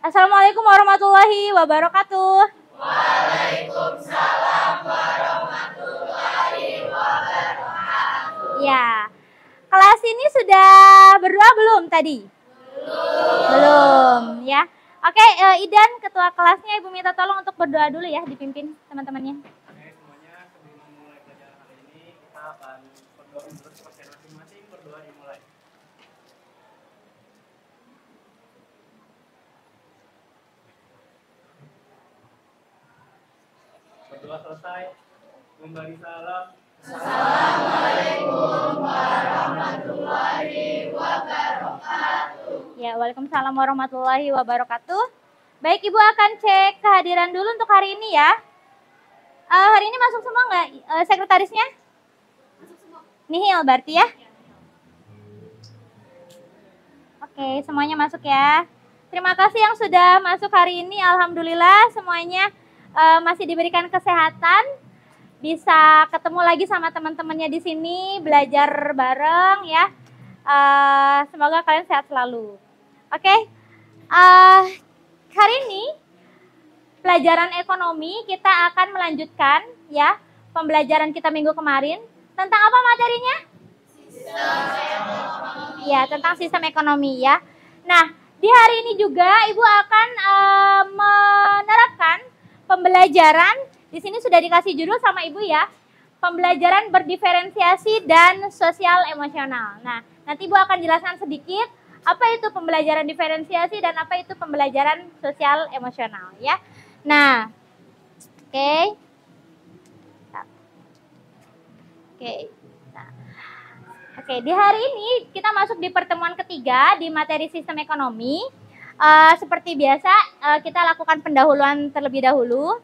Assalamualaikum warahmatullahi wabarakatuh. Waalaikumsalam warahmatullahi wabarakatuh. Ya, kelas ini sudah berdoa belum tadi? Belum, ya. Oke, Idan, ketua kelasnya, Ibu minta tolong untuk berdoa dulu ya, dipimpin teman-temannya. Oke, semuanya sebelum memulai pelajaran hari ini, kita akan berdoa untuk pasien masing-masing. Berdoa dimulai. Berdoa selesai, memberi salam. Assalamualaikum warahmatullahi wabarakatuh. Ya, waalaikumsalam warahmatullahi wabarakatuh. Baik, Ibu akan cek kehadiran dulu untuk hari ini ya. Hari ini masuk semua nggak sekretarisnya? Masuk semua. Nihil berarti ya? Oke, semuanya masuk ya. Terima kasih yang sudah masuk hari ini. Alhamdulillah semuanya masih diberikan kesehatan. Bisa ketemu lagi sama teman-temannya di sini, belajar bareng ya. Semoga kalian sehat selalu. Oke, hari ini pelajaran ekonomi kita akan melanjutkan ya pembelajaran kita minggu kemarin. Tentang apa materinya? Sistem ekonomi. Ya, tentang sistem ekonomi ya. Nah, di hari ini juga Ibu akan menerapkan pembelajaran. Di sini sudah dikasih judul sama Ibu ya. Pembelajaran berdiferensiasi dan sosial emosional. Nah, nanti Ibu akan jelaskan sedikit apa itu pembelajaran diferensiasi dan apa itu pembelajaran sosial emosional ya. Nah, oke. Oke, di hari ini kita masuk di pertemuan ketiga di materi sistem ekonomi. Seperti biasa, kita lakukan pendahuluan terlebih dahulu.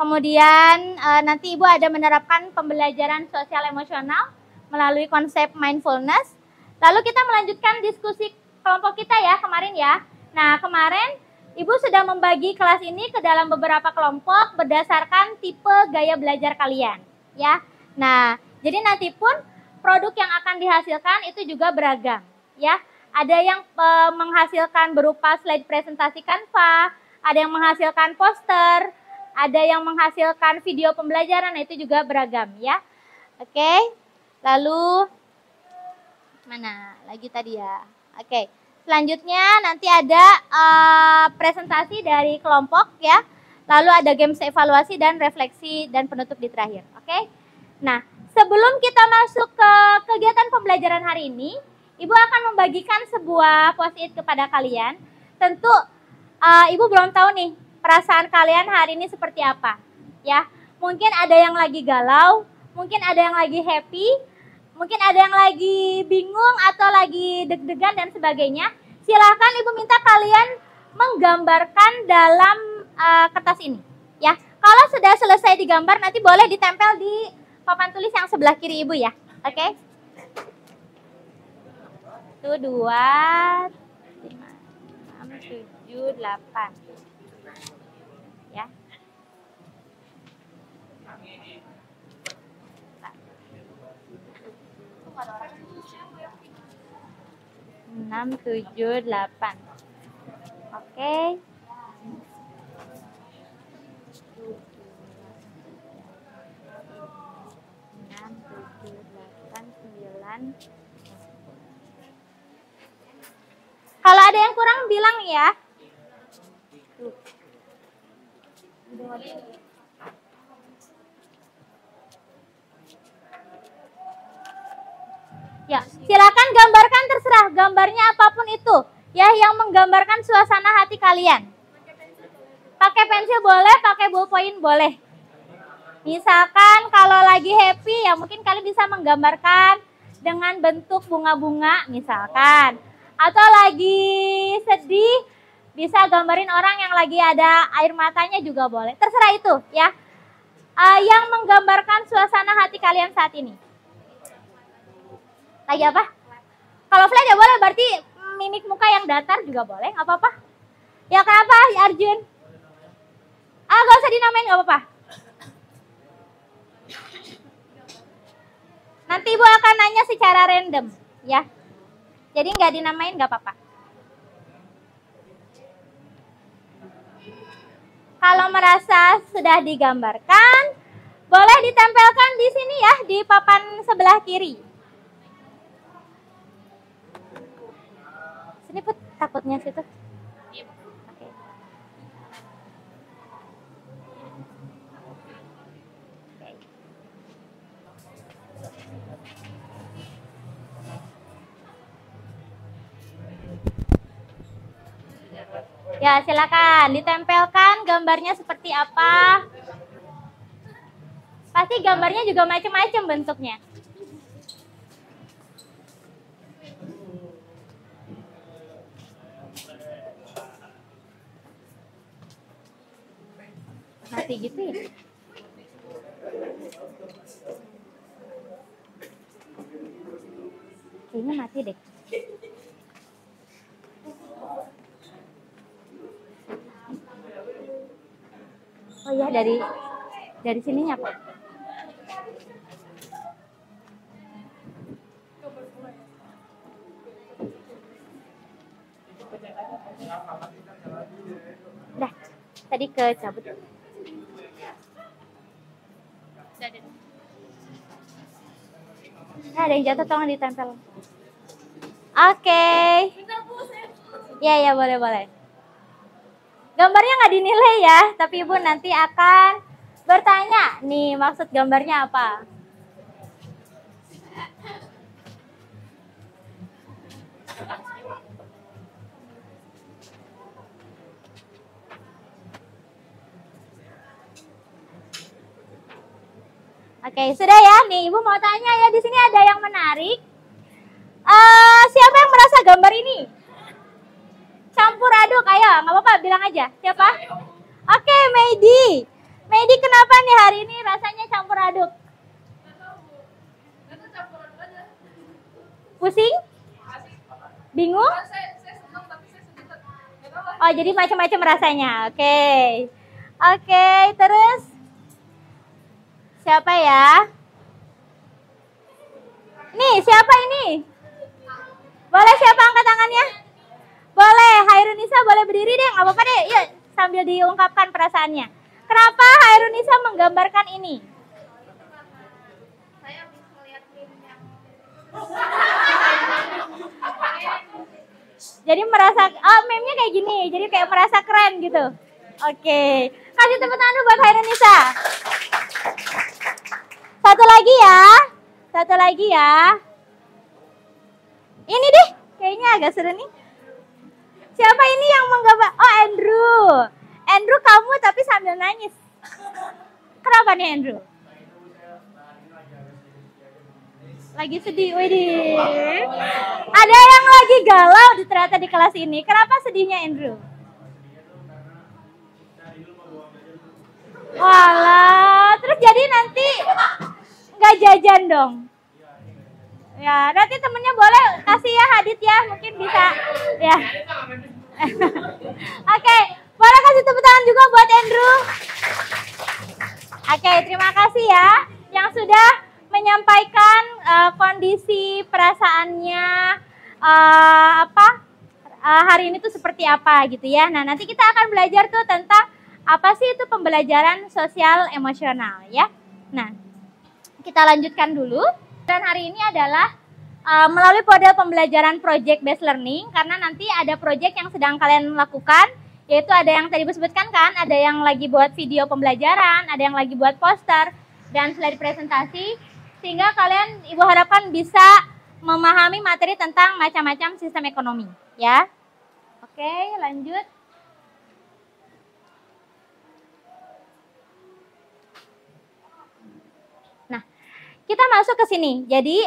Kemudian nanti Ibu ada menerapkan pembelajaran sosial emosional melalui konsep mindfulness. Lalu kita melanjutkan diskusi kelompok kita ya kemarin ya. Nah, kemarin Ibu sudah membagi kelas ini ke dalam beberapa kelompok berdasarkan tipe gaya belajar kalian ya. Nah, jadi nanti pun produk yang akan dihasilkan itu juga beragam ya. Ada yang menghasilkan berupa slide presentasi Canva, ada yang menghasilkan poster, ada yang menghasilkan video pembelajaran, nah itu juga beragam ya. Oke, lalu mana lagi tadi ya. Oke, selanjutnya nanti ada presentasi dari kelompok ya. Lalu ada games evaluasi dan refleksi dan penutup di terakhir. Oke, nah sebelum kita masuk ke kegiatan pembelajaran hari ini, Ibu akan membagikan sebuah post-it kepada kalian. Tentu Ibu belum tahu nih perasaan kalian hari ini seperti apa ya. Mungkin ada yang lagi galau, mungkin ada yang lagi happy, mungkin ada yang lagi bingung atau lagi deg-degan dan sebagainya. Silahkan Ibu minta kalian menggambarkan dalam kertas ini ya. Kalau sudah selesai digambar nanti boleh ditempel di papan tulis yang sebelah kiri Ibu ya. Oke. 1, 2, 5, 6, 7, 8. Ya. 6, 7, 8. Oke. 6, 7, 8, 9. Kalau ada yang kurang bilang ya. Ya, silakan gambarkan, terserah gambarnya apapun itu ya yang menggambarkan suasana hati kalian. Pakai pensil boleh, pakai ballpoint boleh. Misalkan kalau lagi happy ya mungkin kalian bisa menggambarkan dengan bentuk bunga-bunga misalkan. Atau lagi sedih bisa gambarin orang yang lagi ada air matanya juga boleh. Terserah itu ya. Yang menggambarkan suasana hati kalian saat ini. Lagi apa? Kalau flat ya boleh, berarti mimik muka yang datar juga boleh, nggak apa-apa. Ya kenapa Arjun? Gak usah dinamain, nggak apa-apa. Nanti Ibu akan nanya secara random, ya. Jadi nggak dinamain, nggak apa-apa. Kalau merasa sudah digambarkan, boleh ditempelkan di sini ya, di papan sebelah kiri. Sini Put, takutnya situ. Oke. Ya, silakan ditempelkan gambarnya seperti apa. Pasti gambarnya juga macam-macam bentuknya. Mati gitu ya? Kayaknya mati deh. Oh iya, dari sininya Pak. Udah, tadi kecabut. Nah, ada yang jatuh, tolong ditempel. Oke. Ya, boleh. Gambarnya nggak dinilai ya, tapi Ibu nanti akan bertanya, nih maksud gambarnya apa? Oke, sudah ya. Nih, Ibu mau tanya ya, di sini ada yang menarik. Siapa yang merasa gambar ini? Campur aduk, ayo, nggak apa-apa, bilang aja. Siapa? Oke, Meidi. Meidi, kenapa nih hari ini rasanya campur aduk? Pusing? Bingung? Oh, jadi macam-macam rasanya. Oke, terus siapa ya? Nih, siapa ini? Boleh siapa angkat tangannya? Boleh, Hairunisa boleh berdiri deh, nggak apa-apa deh. Yuk, sambil diungkapkan perasaannya. Kenapa Hairunisa menggambarkan ini? Saya habis melihat meme yang Jadi merasa, oh meme-nya kayak gini, jadi kayak merasa keren gitu. Oke, kasih tepuk tangan buat Hairunisa. Satu lagi ya. Ini deh, kayaknya agak seru nih. Siapa ini yang menggambar? Oh, Andrew. Andrew, kamu tapi sambil nangis. Kenapa nih Andrew? Lagi sedih, widih. Ada yang lagi galau ternyata di kelas ini. Kenapa sedihnya Andrew? Walah, terus jadi nanti nggak jajan dong? Ya, nanti temennya boleh kasih ya Hadit ya, mungkin bisa. Ya. Oke, boleh kasih tepuk tangan juga buat Andrew. Oke, terima kasih ya yang sudah menyampaikan kondisi perasaannya hari ini tuh seperti apa gitu ya. Nah, nanti kita akan belajar tuh tentang apa sih itu pembelajaran sosial emosional ya. Nah, kita lanjutkan dulu. Dan hari ini adalah melalui model pembelajaran project based learning, karena nanti ada project yang sedang kalian lakukan, yaitu ada yang tadi disebutkan kan, ada yang lagi buat video pembelajaran, ada yang lagi buat poster dan slide presentasi, sehingga kalian Ibu harapkan bisa memahami materi tentang macam-macam sistem ekonomi ya. Oke, lanjut. Kita masuk ke sini. Jadi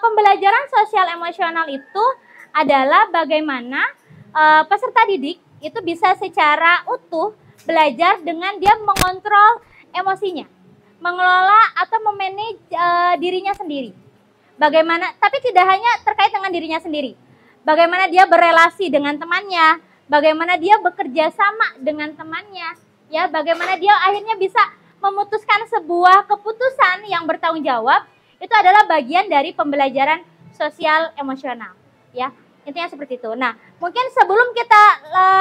pembelajaran sosial emosional itu adalah bagaimana peserta didik itu bisa secara utuh belajar dengan dia mengontrol emosinya, mengelola atau memanage dirinya sendiri. Bagaimana? Tapi tidak hanya terkait dengan dirinya sendiri. Bagaimana dia berelasi dengan temannya, bagaimana dia bekerja sama dengan temannya, ya, bagaimana dia akhirnya bisa memutuskan sebuah keputusan yang bertanggung jawab, itu adalah bagian dari pembelajaran sosial emosional ya. Intinya seperti itu. Nah, mungkin sebelum kita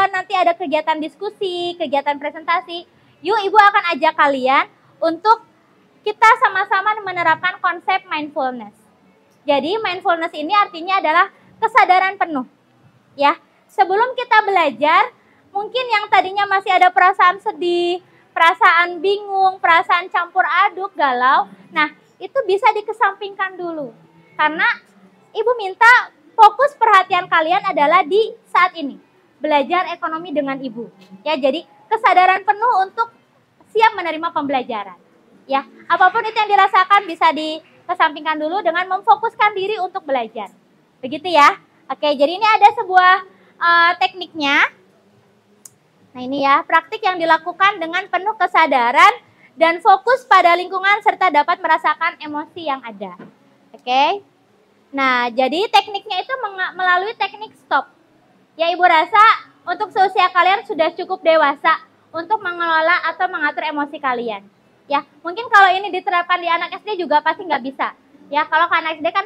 nanti ada kegiatan diskusi, kegiatan presentasi, yuk Ibu akan ajak kalian untuk kita sama-sama menerapkan konsep mindfulness. Jadi mindfulness ini artinya adalah kesadaran penuh. Ya, sebelum kita belajar, mungkin yang tadinya masih ada perasaan sedih, perasaan bingung, perasaan campur aduk, galau, nah itu bisa dikesampingkan dulu. Karena Ibu minta fokus perhatian kalian adalah di saat ini, belajar ekonomi dengan Ibu. Ya, jadi kesadaran penuh untuk siap menerima pembelajaran. Ya, apapun itu yang dirasakan bisa dikesampingkan dulu dengan memfokuskan diri untuk belajar. Begitu ya. Oke, jadi ini ada sebuah tekniknya. Nah, ini ya, praktik yang dilakukan dengan penuh kesadaran dan fokus pada lingkungan serta dapat merasakan emosi yang ada. Oke. Nah, jadi tekniknya itu melalui teknik stop. Ya, Ibu rasa untuk seusia kalian sudah cukup dewasa untuk mengelola atau mengatur emosi kalian. Ya, mungkin kalau ini diterapkan di anak SD juga pasti nggak bisa. Ya, kalau ke anak SD kan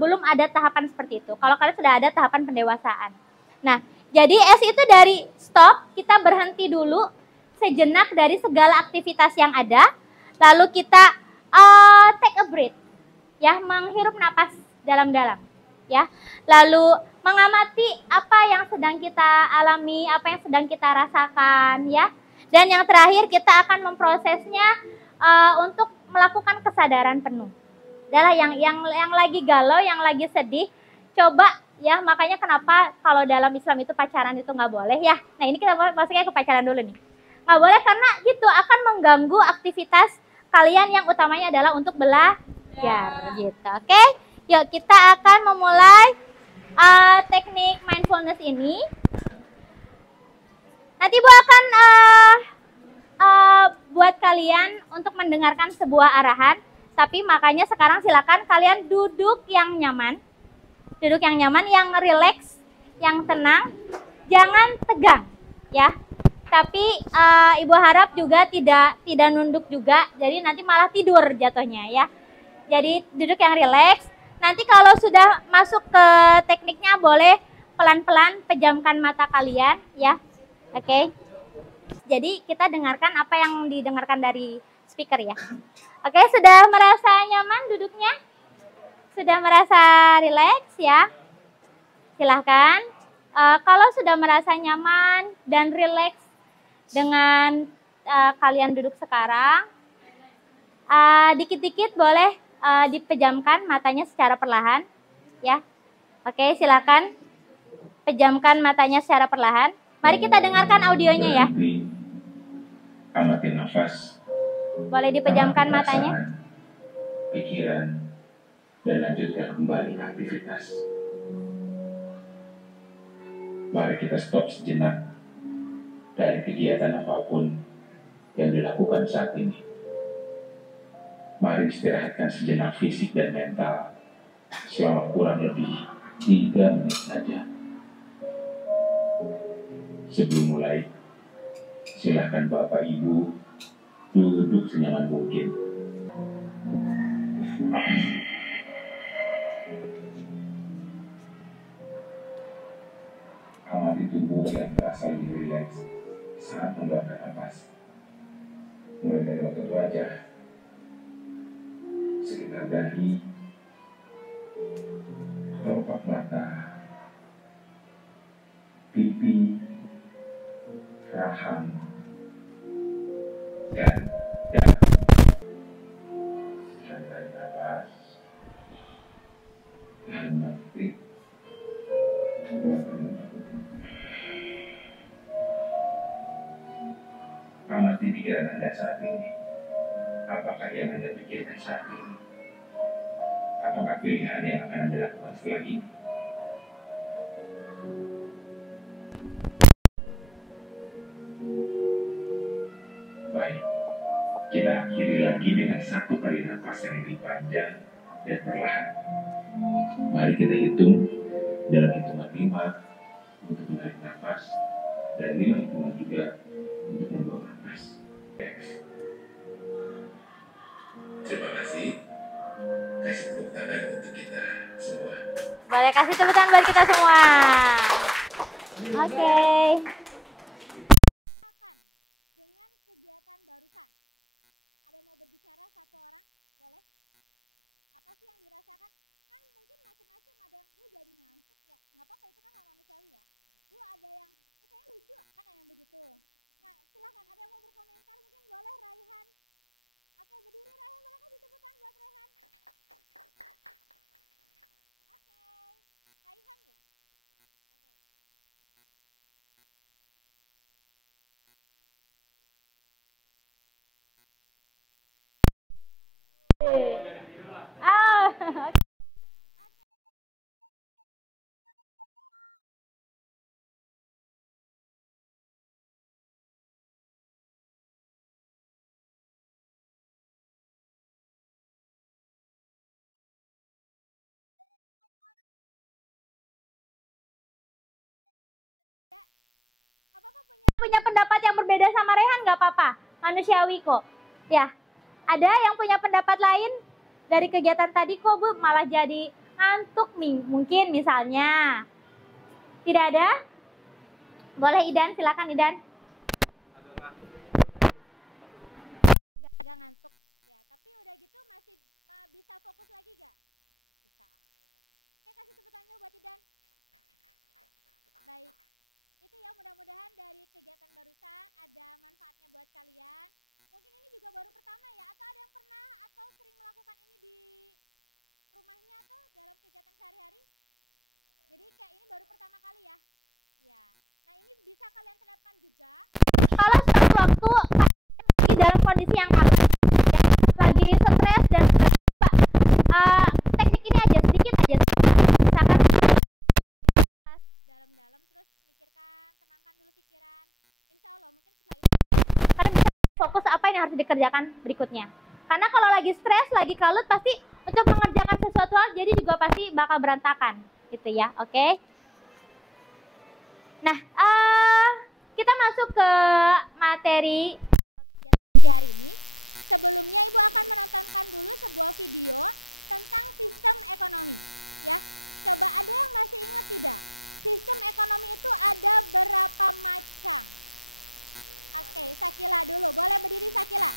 belum ada tahapan seperti itu. Kalau kalian sudah ada tahapan pendewasaan. Nah, jadi S itu dari stop, kita berhenti dulu sejenak dari segala aktivitas yang ada. Lalu kita take a breath. Ya, menghirup napas dalam-dalam. Ya, lalu mengamati apa yang sedang kita alami, apa yang sedang kita rasakan, ya. Dan yang terakhir kita akan memprosesnya untuk melakukan kesadaran penuh. Adalah yang lagi galau, yang lagi sedih, coba ya, makanya kenapa kalau dalam Islam itu pacaran itu nggak boleh ya. Nah, ini kita masuknya ke pacaran dulu nih. Nggak boleh karena gitu akan mengganggu aktivitas kalian yang utamanya adalah untuk belajar gitu. Oke? Yuk kita akan memulai teknik mindfulness ini. Nanti Bu akan buat kalian untuk mendengarkan sebuah arahan. Tapi makanya sekarang silakan kalian duduk yang nyaman. Duduk yang nyaman, yang rileks, yang tenang. Jangan tegang, ya. Tapi Ibu harap juga tidak nunduk juga. Jadi nanti malah tidur jatuhnya, ya. Jadi duduk yang rileks. Nanti kalau sudah masuk ke tekniknya boleh pelan-pelan pejamkan mata kalian, ya. Oke. Jadi kita dengarkan apa yang didengarkan dari speaker ya. Oke, sudah merasa nyaman duduknya? Sudah merasa rileks ya? Silahkan. Kalau sudah merasa nyaman dan rileks dengan kalian duduk sekarang, dikit-dikit boleh dipejamkan matanya secara perlahan, ya. Oke, silakan pejamkan matanya secara perlahan. Mari kita dengarkan audionya ya. Amati nafas. Boleh dipejamkan matanya. Pikiran dan lanjutkan kembali aktivitas. Mari kita stop sejenak dari kegiatan apapun yang dilakukan saat ini. Mari istirahatkan sejenak fisik dan mental selama kurang lebih 3 menit saja. Sebelum mulai, silakan Bapak Ibu duduk senyaman mungkin. Amati tubuh yang terasa lebih rileks saat mengeluarkan nafas. Mulai dari otot wajah, sekitar dahi, kelopak mata, pipi, rahang, dan dada. Santai nafas, amati. Amati pikiran Anda saat ini. Apakah yang Anda pikirkan saat ini? Apakah pilihan yang akan Anda lakukan setelah ini? Baik, kita akhiri lagi dengan 1 kali nafas yang lebih panjang dan perlahan. Mari kita hitung dalam hitungan 5 untuk menarik nafas dan 5 hitungan juga untuk membuang nafas. Terima kasih. Kasih tepuk tangan untuk kita semua. Boleh Kasih tepuk tangan buat kita semua. Oke. Dengan kegiatan barusan. Ada yang mau berbicara satu orang? Boleh? Apa sih yang dirasakan? Kan mungkin macam-macam, ada yang jadi ngantuk ya. Nggak apa-apa, itu kan hal manusiawi ya. Ada yang kayaknya lucu, kan ada yang begitu. Nah, silakan ada yang mau berkomentar, mungkin boleh Raihan. Oke, berdiri Raihan, boleh kasih tepuk tangan buat Raihan. Oke, Raihan ya? Oke. Ah, apa-apa punya pendapat yang berbeda sama Rehan nggak apa-apa, manusiawi kok. Ya, ada yang punya pendapat lain dari kegiatan tadi kok Bu, malah jadi ngantuk nih, mungkin misalnya. Tidak ada? Boleh Idan, silakan Idan. Agak ngantuk. Ya, tapi udah gitu masih bisa fokus lagi gak? Bisa. Oke, kasih tepuk tangan buat Idan. Baik. Itu ya, mudah-mudahan dari kegiatan barusan ada manfaatnya buat kalian. Mungkin ini juga baru pertama ya, atau ada yang pernah atau sering melakukan ini di rumahnya atau dalam kegiatan sehari-hari? Jadi kayak ini baru pertama kali ya? Ya. Nah, ini bisa kalian terapkan juga kalau suatu waktu dalam kondisi yang kalut, lagi stres dan teknik ini aja, sedikit aja. Misalkan dalam-dalam terus mikirkan, tenangkan dulu pikiran. Insya Allah mungkin setelah itu kalian bisa fokus apa yang harus dikerjakan berikutnya. Karena kalau lagi stres, lagi kalut, pasti untuk mengerjakan sesuatu hal jadi juga pasti bakal berantakan, gitu ya. Oke. Nah, kita masuk ke materi di hari ini. Sebelumnya Ibu akan menontonkan dulu sebuah video tentang sistem ekonomi, ya. Coba ada yang masih ingat tidak? Sistem ekonomi itu ada berapa macam? Oke, Sakila dulu. Boleh berdiri Sakila.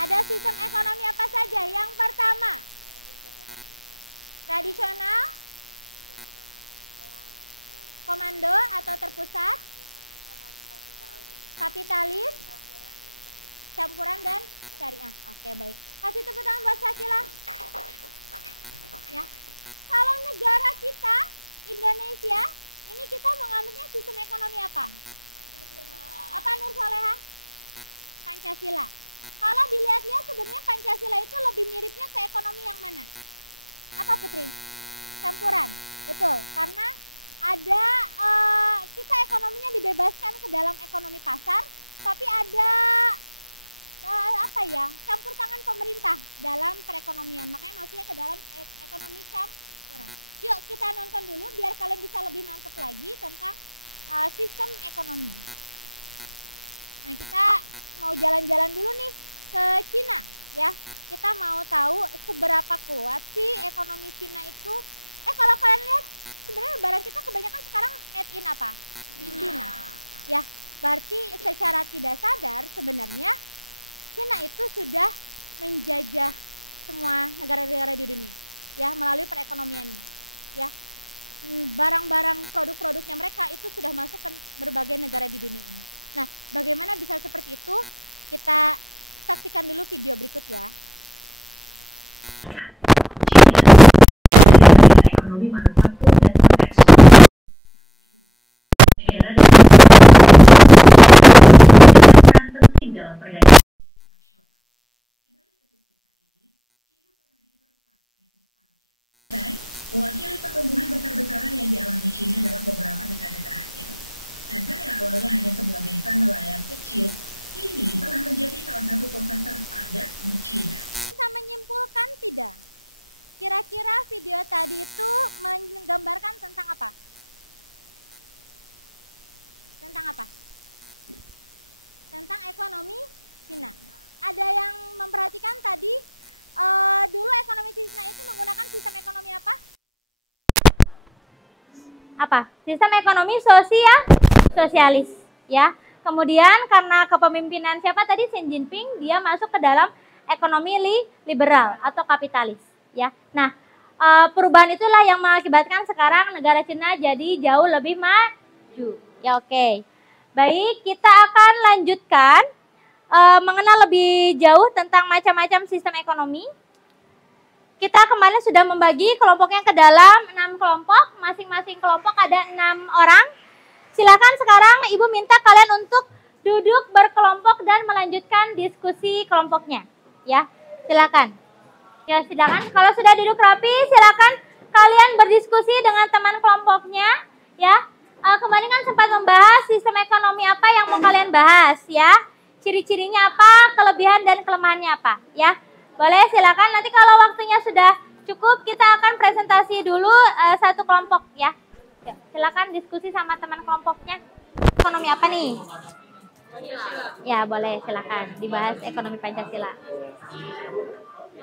Ada sistem ekonomi apa saja? Yang pertama, tradisional, komando atau terpusat, kapitalis, campuran dan syariah. Oke, baik. Kasih tepuk tangan buat Sakila. Ya. Kalau negara kita Indonesia, ini kita menganutnya sistem ekonomi apa? Apa Nur Soleha? Pancasila. Kalau dilihat-lihat sebenarnya Pancasila itu lebih miripnya ke ekonomi yang mana? Apa Putri? Campuran. Betul, karena ada kita ekonominya dibebaskan ke dalam ekonomi pasar, tapi ada campur tangan pemerintah dalam perekonomian. Makanya maksudnya ke dalam ekonomi campuran. Yuk kita nonton dulu biar kalian bisa lebih mantap lagi tentang sistem ekonomi. Nah, kita mau jalan-jalan dulu nih ke Cina ya. Kita mau tahu seberapa kuat sih ekonomi Cina itu. Kalau kalian lihat sebenarnya barang kita kebanyakan sekarang made in apa? Cina. Ya, berarti secara tidak sadar sebenarnya Cina itu sudah menjajah semua negara-negara di dunia ya melalui perekonomiannya. Ya, barang-barang produk-produknya mereka itu sudah masuk ke berbagai negara di dunia ini. Nah, bagaimana bisa seperti itu? Kita saksikan dulu video berikut ya. Ekonomi manufaktur dan ekspor. Era peran penting dalam perdagangan internasional. Mewakili pertumbuhan besar-besaran yang dialami China dalam beberapa dekade terakhir. Shenzhen yang awalnya hanya sebuah desa nelayan kecil, kini telah menjadi salah satu kota terpadat di China. Bisa menyimpulkan tidak? Kira-kira video tadi itu menggambarkan tentang apa? Tentang apa? Tentang ekonomi Cina. Ada yang memperhatikan tadi dulu ekonomi Cina itu menggunakan sistem ekonomi apa? apa? Sistem ekonomi sosialis, ya. Kemudian karena kepemimpinan siapa tadi, Xi Jinping, dia masuk ke dalam ekonomi liberal atau kapitalis, ya. Nah, perubahan itulah yang mengakibatkan sekarang negara Cina jadi jauh lebih maju. Ya, oke. Baik, kita akan lanjutkan mengenal lebih jauh tentang macam-macam sistem ekonomi. Kita kemarin sudah membagi kelompoknya ke dalam 6 kelompok, masing-masing kelompok ada 6 orang. Silakan sekarang Ibu minta kalian untuk duduk berkelompok dan melanjutkan diskusi kelompoknya. Ya, silakan. Ya, silakan. Kalau sudah duduk rapi, silakan kalian berdiskusi dengan teman kelompoknya. Ya, kemarin kan sempat membahas sistem ekonomi apa yang mau kalian bahas, ya. Ciri-cirinya apa, kelebihan dan kelemahannya apa, ya. Boleh, silakan. Nanti kalau waktunya sudah cukup, kita akan presentasi dulu satu kelompok, ya. Ya, silakan diskusi sama teman kelompoknya. Ekonomi apa nih? Ya, boleh, silakan dibahas ekonomi Pancasila.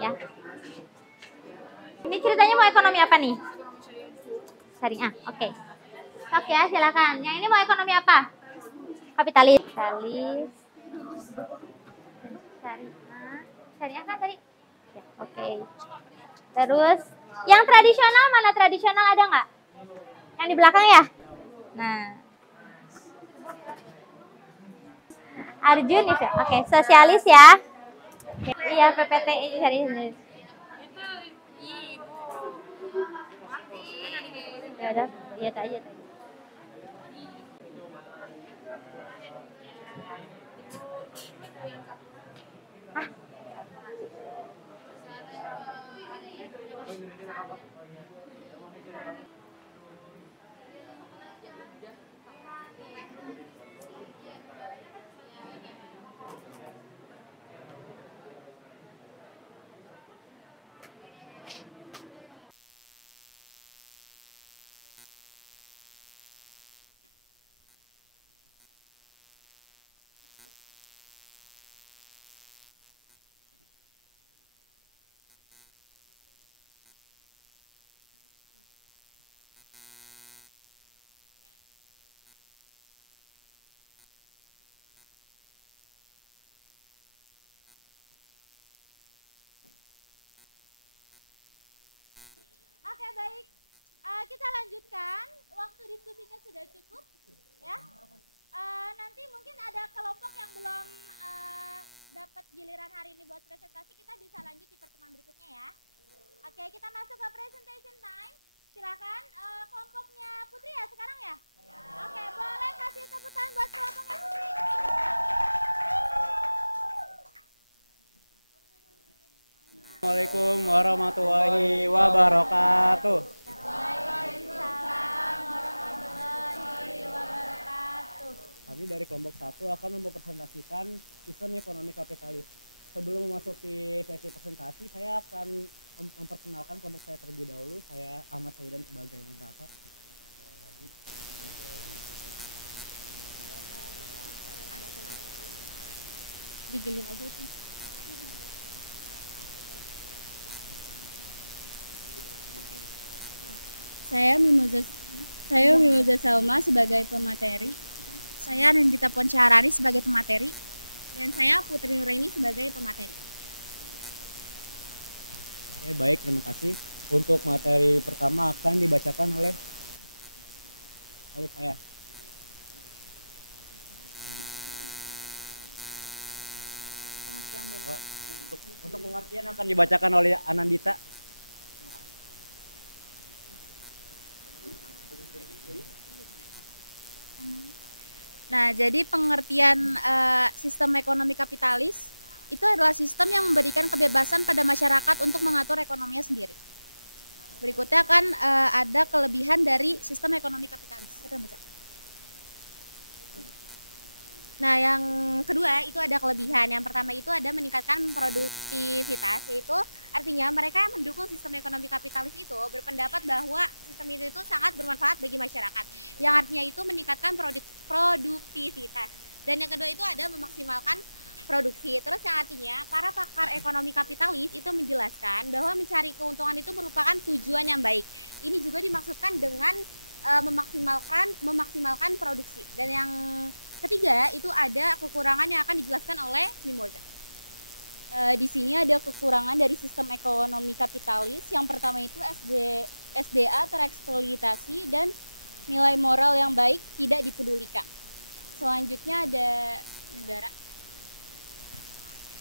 Ya. Ini ceritanya mau ekonomi apa nih? Syariah. Oke. Oke, ya, silakan. Yang ini mau ekonomi apa? Kapitalis. Kapitalis. Syariah. Syariah kan tadi? Ya, oke. Terus yang tradisional mana? Tradisional ada nggak? Yang di belakang ya? Nah. Arjun itu. Oke, sosialis ya. Iya, PPT cari sendiri. Ya udah, lihat aja tadi. Oke, baik. Kita lanjutkan. Waktu diskusinya sudah cukup, ya. Nanti mungkin ada kelompok yang belum dapat giliran hari ini buat presentasi, kita bisa lanjut di pertemuan berikutnya ya. Oke, kita masuk ke presentation time. Silakan kelompoknya Putri ya sekarang ya. Oke, boleh kasih tepuk tangan buat kelompoknya Putri. Assalamualaikum warahmatullahi wabarakatuh. Waalaikumsalam warahmatullahi wabarakatuh. Kami dari kelompok 1 akan mempresentasikan sistem ekonomi kapitalis. Sebelum memasuki sesi presentasi, saya akan memperkenalkan kelompok saya terlebih dahulu. Saya Ahmad Saidan sebagai moderator. Digelin aja itu. Saya Mimoza Salma sebagai pemateri. Saya Nindita Poncarani sebagai pemateri. Dan saya Putri Nuraini sebagai pemateri. Baik, terima kasih. Untuk materi pertama akan dibacakan oleh saya. Untuk pengertian akan dibacakan oleh Anandita. Nah, jadi pengertian sistem ekonomi kapitalis itu adalah sistem yang memberikan kebebasan pada masyarakat untuk mengatur ekonominya sendiri. Berikutnya akan ada kelebihan dari sistem ekonomi kapitalis. Kita baca. Nah, yang kedua itu ada kelebihan. Yang pertama itu ada meningkatkan produktivitas, yaitu artinya mereka yang mendukung sistem ekonomi kapitalis itu berpendapat bahwa sistem itu sangat bermanfaat bagi masyarakat. Yang artinya itu meningkatkan produktivitas. Dan yang kedua itu ada memaksimalkan produksi. Terus yang artinya para pakar ekonomi kapitalis itu menjelaskan bahwa mencari keuntungan itu merupakan tujuan yang baik. Ini juga dimaksudkan dengan memaksimalkan produksi. Dan yang ketiga itu ada kekurangan yang akan dijelaskan oleh Mimoza. Di sini ada kekurangan dari sistem ekonomi kapitalis. Yang pertama itu SDA tereksploitasi dan nilai moral yang baik tidak dipedulikan. Selanjutnya ada negara.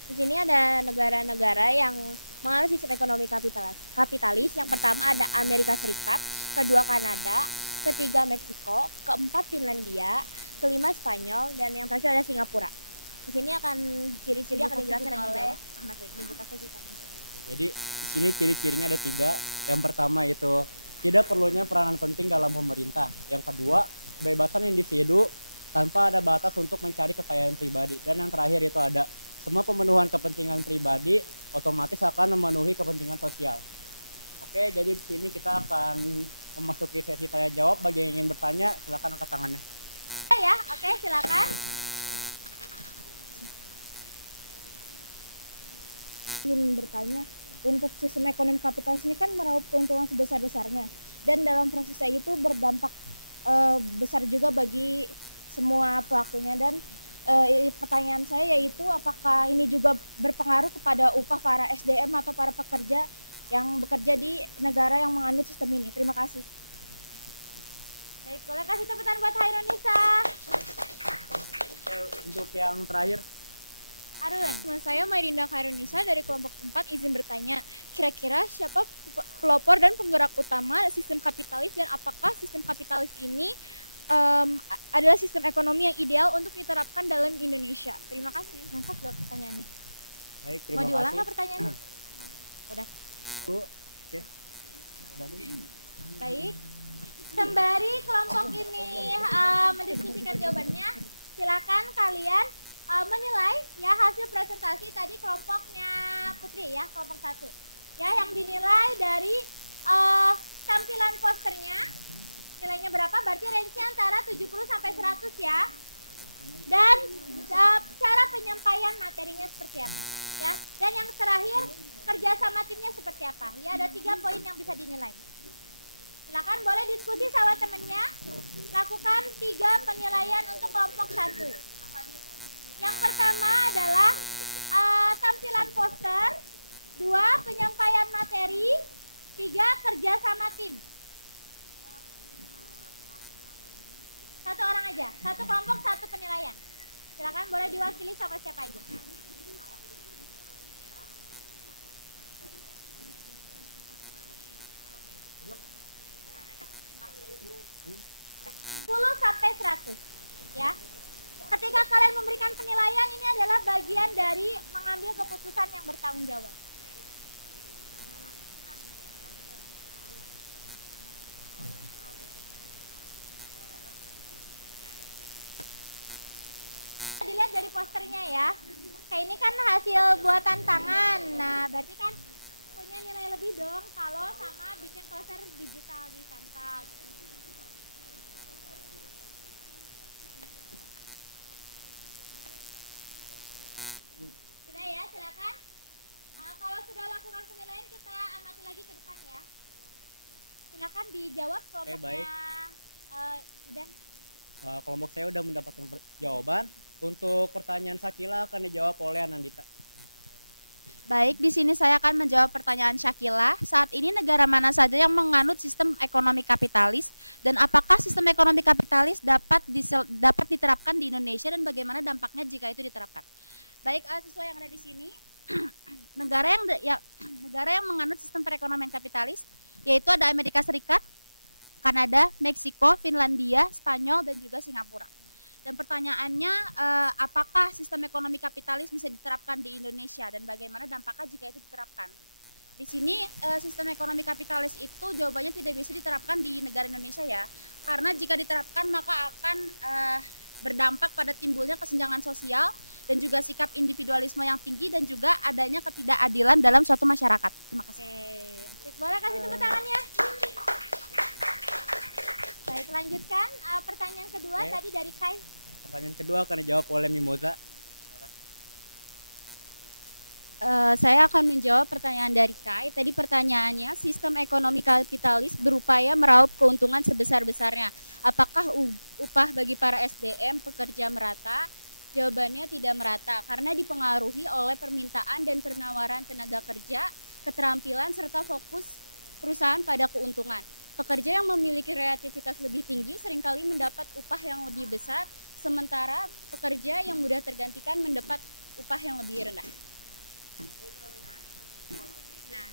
Di sini ada negara-negara yang menganut sistem ekonomi kapitalis. Yang pertama ada Amerika Serikat, kedua Kanada, ketiga Meksiko, keempat Finlandia, kelima Spanyol, dan yang terakhir ada Singapura. Di sini ciri-ciri akan dijelaskan oleh Ahmad Said. Jadi di sini ciri-cirinya ada 3. Yang pertama itu tidak perlunya peranan penting dalam pemerintah. Yang kedua, kebebasan individu tanpa ada batas untuk mencari kekayaan pribadi. Dan yang terakhir itu ada semua pemenuhan kepentingan pribadi otomatis akan memenuhi kepentingan sosial. Oke, jadi di sini kita akan memasuki sesi tanya jawab. Bagi yang ingin bertanya, silakan angkat tangannya. Ya, oke, silakan. Ingin bertanya, untuk sistem ekonomi kapitalis ini kan meraup keuntungan sebesar-besarnya, dan dalam prosesnya itu berdampak besar juga bagi semua pelakunya. Dan pertanyaan saya yaitu apakah ini juga berpengaruh kepada upah para SDM atau para pekerja yang bekerja di negara yang menganut sistem ini. Terima kasih. Baik, boleh kasih tepuk tangan buat Hairunisa. Untuk yang terakhir, Harun. Nama saya Mairinda Hairunisa dari kelompok 4, izin bertanya, kira-kira siapa pelopor dan penggerak utama sistem kapitalis, dan apakah sistem kapitalis ini adalah sistem ekonomi yang ideal untuk diterapkan dalam Indonesia? Terima kasih. Nangkap loh pertanyaannya. baik, terima Mau kasih. diulang nggak pertanyaannya? Udah. Bu, oke. Udah dulu. Baik. Sembari kelompok ini mendiskusikan jawabannya, silakan kalian menilai ya hasil presentasi tadi kelompoknya Putri ya, kelompok 1. Ya, yang dinilai dari tampilan posternya. Nilainya berapa? Berarti range-nya antara 70 sampai 100 ya. Dan cara penyampaian materinya seperti apa ya. Dan yang terakhir, kerja sama timnya seperti apa. Ya, ada 3 poin yang bisa dinilai. Silakan boleh diskusi sama temennya. Lakukan 3 penilaian untuk kelompok 1. Yang pertama adalah tampilan poster, 2 penyampaian materi, 3 kerja sama tim. 1 orang aja, 1 kelompok 1 penilaian. Silakan boleh diwakili sama siapa aja. 10 sampai 100 ya. Ketika kalian memberikan penilaian, ini adalah bagian dari mengambil keputusan yang bertanggung jawab. Dilihat dari posternya ya. Kayak ini kan hasil buatan tangan. Nah, berarti kan punya nilai lebih dong kalau sama bikin poster digital di Canva. Sudah ya, silakan. Kalau sudah lakukan penilaian, kita amati lagi ke depan ya. Silakan dijawab kelompoknya. Oke, baik. Idan. Kelompok saya udah mendapatkan jawaban. Untuk pertanyaan Sakila akan dijawab oleh Anandita. Baik, di sini saya akan menjawab pertanyaan Syakila. Saat ini negara mana saja yang menganut sistem ekonomi kapitalis, dan apakah sistem ekonomi kapitalis dapat diterapkan di Indonesia, dan bagaimana dampaknya jika itu diterapkan? Baik, sesuai yang ada di sini, negara yang menganut sistem perekonomian kapitalis yaitu ada Amerika Serikat, Kanada, Meksiko, Finlandia, Spanyol, dan juga Singapura. Dan pertanyaannya, apakah sistem ekonomi kapitalis bisa diterapkan di Indonesia, dan bagaimana dampaknya jika itu diterapkan? Di sini sistem ekonomi kapitalis itu jawabannya tidak bisa diterapkan di negara Indonesia ya, karena jika diterapkan maka akan berdampak pada timbulnya kesenjangan sosial dan juga sikap individualisme yang tinggi, dan juga adanya ketidakadilan dalam suatu masyarakat. Terima kasih. Oke, boleh kasih tepuk tangannya. Baik, lanjutkan pertanyaan kedua tadi dari Kai. Pertanyaan kedua akan dijawab oleh Mimoza. Saya akan menjawab pertanyaan dari Kai. Tadi pertanyaannya, sistem ekonomi kapitalis berupaya meraup keuntungan sebesar-besarnya. Apakah upah bagi para SDM pekerja merata? Jawabannya tidak merata karena dipengaruhi oleh permintaan dan penawaran tenaga kerja, keterampilan, serta fokus perusahaan pada keuntungan. Pekerja yang memiliki kreativitas lebih tinggi seringkali mendapat upah yang lebih besar, sementara pekerja yang mudah tergantikan mendapat upah yang lebih rendah. Nah,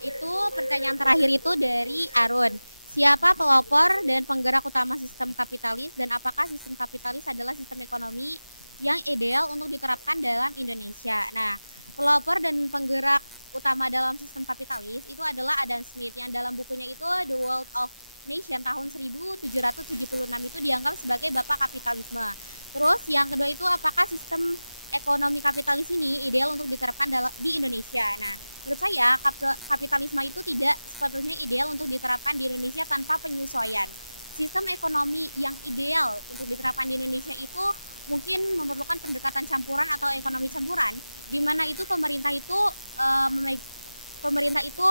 itu pertanyaan terakhir itu dari Arun. Siapa pelopor dan penggerak utama sistem kapitalis dan apakah sistem kapitalis adalah sistem ekonomi yang ideal untuk diterapkan dalam Indonesia? Nah, pelopor dan penggerak utama dalam sistem kapitalis itu adalah Adam Smith yang dalam bukunya itu The World of Nation tahun 1776 itu dianggap sebagai bapak kapitalisme. Terus yang kedua itu apakah sistem ekonomi kapitalis ini ideal untuk diterapkan di Indonesia? Nah, menurut saya kapitalisme itu tidak sepatutnya ideal untuk diterapkan di Indonesia tanpa penyesuaian. Sistem ekonomi yang ideal untuk diterapkan di Indonesia itu mungkin memerlukan pendekatan campuran atau ekonomi campuran, di mana itu pemerintah itu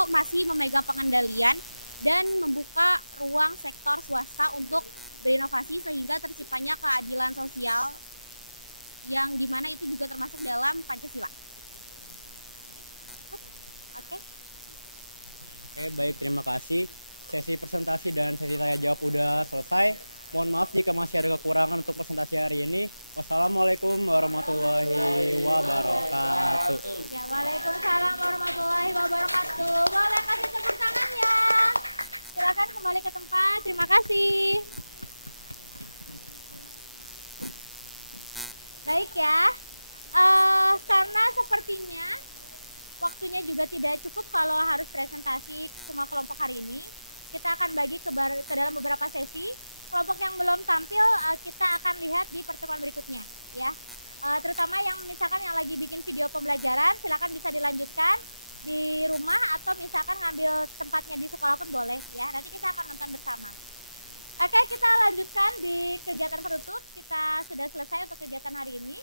masih memegang pengendalian dan membuka ruang sektor swasta untuk berinovasi sehingga terciptanya keadilan sosial yang dimana itu juga termasuk dalam Pancasila. Oke. Oke, baik, terima kasih. Sesi presentasi dan sesi tanya jawab udah selesai. Mohon maaf jika masih ada kekurangan untuk presentasi hari ini. Wassalamualaikum warahmatullahi wabarakatuh. Ya, waalaikumsalam warahmatullahi wabarakatuh. Boleh kasih tepuk tangannya. Silakan kembali ke tempat. Terima kasih. Baik ya. Karena sepertinya waktunya juga tidak cukup kalau harus presentasi semua kelompok hari ini. Kita akan bagi ke dalam beberapa sesi. Kelompok yang belum tampil kita akan lihat di pertemuan berikutnya ya. Terutama yang misalkan yang lagi bikin video pembelajaran, silakan bisa dilanjutkan di rumah atau misalkan ngambil tempatnya di sekolah pun boleh ya. Nanti kita akan nonton bersama. Oke, kita lanjutkan di kegiatan penutup. Kita sudah selesai untuk kegiatan hari ini.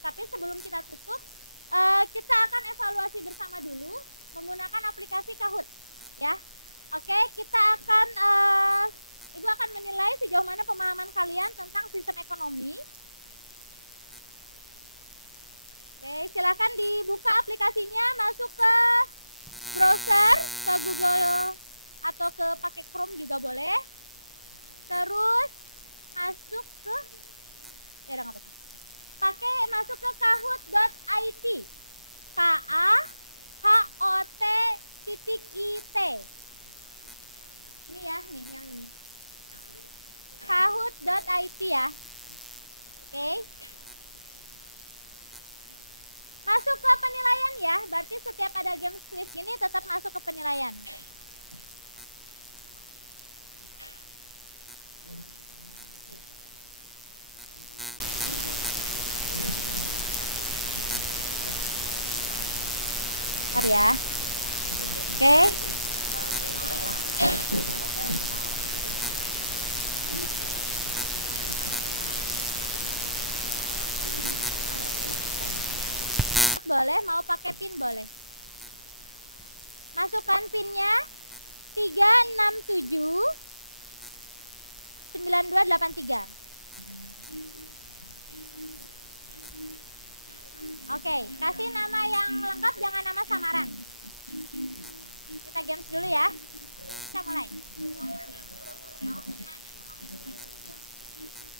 Tapi sebelum kita tutup, kita akan evaluasi bersama dulu menggunakan aplikasi Kahoot ya. Oke, kita akan Ibu akan menilai sejauh mana pemahaman kalian tentang sistem ekonomi. Oke, silakan dibuka aplikasinya, masuk ke browser, ke Google atau ke pakai Chrome juga boleh. Terus masuk ke masuk ke kahoot.it. KAHOT.IT. Ini ya, nih yang ini. Kahoot.it ya. Oke. Masuk ke penilaian ya. Berarti setiap ada game quiz gini tetap masuk ke penilaian. Bentar ya. Oke. Boleh, mau pakai pin boleh. Masukkan pinnya 3679283. Oke, kasih nama yang lengkap, jangan nama samaran. Kita games dulu ya. Kita mulai.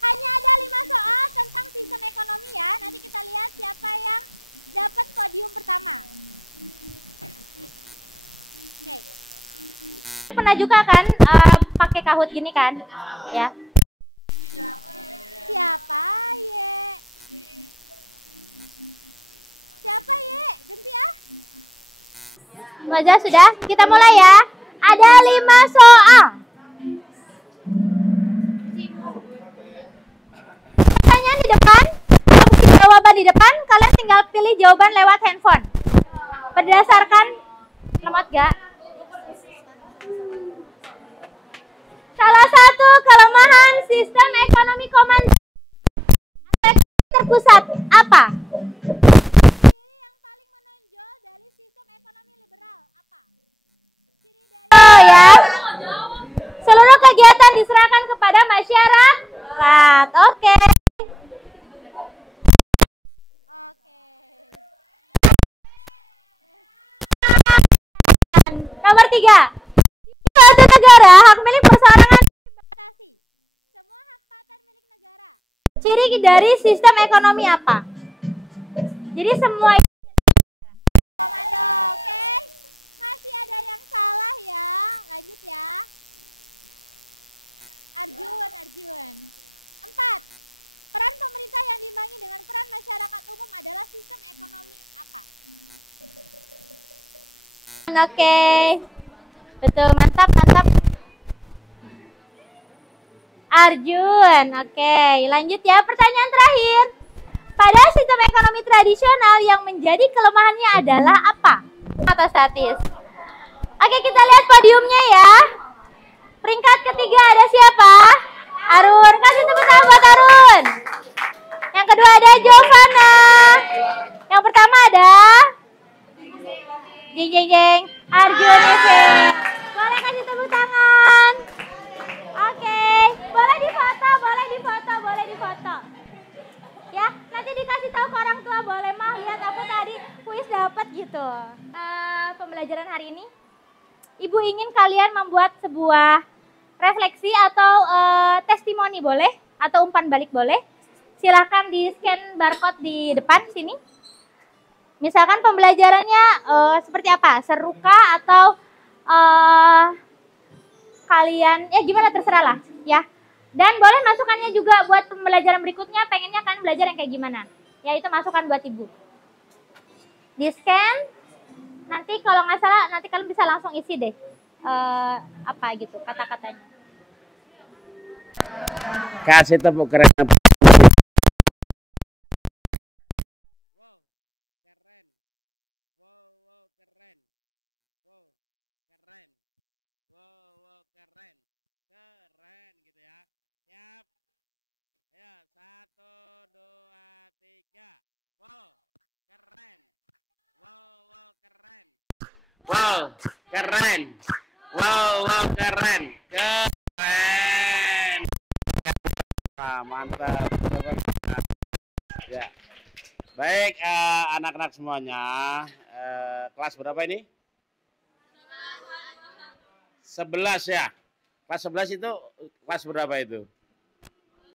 Hanya ada 5 soal tentang sistem ekonomi ya. Nanti kita lihat siapa yang dapat podium pertama. Oke. Pernah juga kan pakai Kahoot gini kan? Ya. Siapa ye? Siapa ye? Ganti ya. Wajah sudah. Kita mulai ya. Ada 5 soal. Pertanyaan di depan. Jawaban di depan, kalian tinggal pilih jawaban lewat handphone. Berdasarkan lemot gak? Salah satu kelemahan sistem ekonomi komando pusat apa? Yang paling menonjol 3. Suatu negara hak milik perseorangan dibatasi. Semua hak paten milik negara terdiri dari sistem ekonomi apa? Jadi semua komando, oke? Masih ada yang salah ya. Lanjut ya. Arjun. 4. Peran pemerintah yang diimbangi dengan peran masyarakat umum adalah sistem ekonomi apa? Oke. Betul, mantap. Arjun, oke. Lanjut ya, pertanyaan terakhir. Pada sistem ekonomi tradisional yang menjadi kelemahannya adalah apa? Kata statis. Oke, kita lihat podiumnya ya. Peringkat ketiga ada siapa? Arun. Kasih tepuk tangan buat Arun. Yang kedua ada Giovanna. Yang pertama ada Jeng. Arjun Eve. Boleh kasih tepuk tangan. Oke, boleh difoto. Ya, nanti dikasih tahu ke orang tua, boleh mah lihat aku tadi kuis dapat gitu. Pembelajaran hari ini, Ibu ingin kalian membuat sebuah refleksi atau testimoni boleh, atau umpan balik boleh. Silahkan di scan barcode di depan sini. Misalkan pembelajarannya seperti apa? Serukah atau kalian gimana, terserah lah ya. Dan boleh masukannya juga buat pembelajaran berikutnya, pengennya kalian belajar yang kayak gimana. Ya, itu masukan buat Ibu. Di scan, nanti kalau nggak salah nanti kalian bisa langsung isi deh apa gitu kata-katanya. Kasih tepuk keren. Wow, keren. Wow, keren. Wow, keren. Wow, keren. Keren gitu ya. Siap. Ya, 1, 2, 3. Wow, keren. Wow, keren. Wow, keren. Wow, keren. Keren. Nah, mantap. Ya. Baik, anak-anak semuanya. Kelas berapa ini? 11 ya. Kelas 11 itu kelas berapa itu?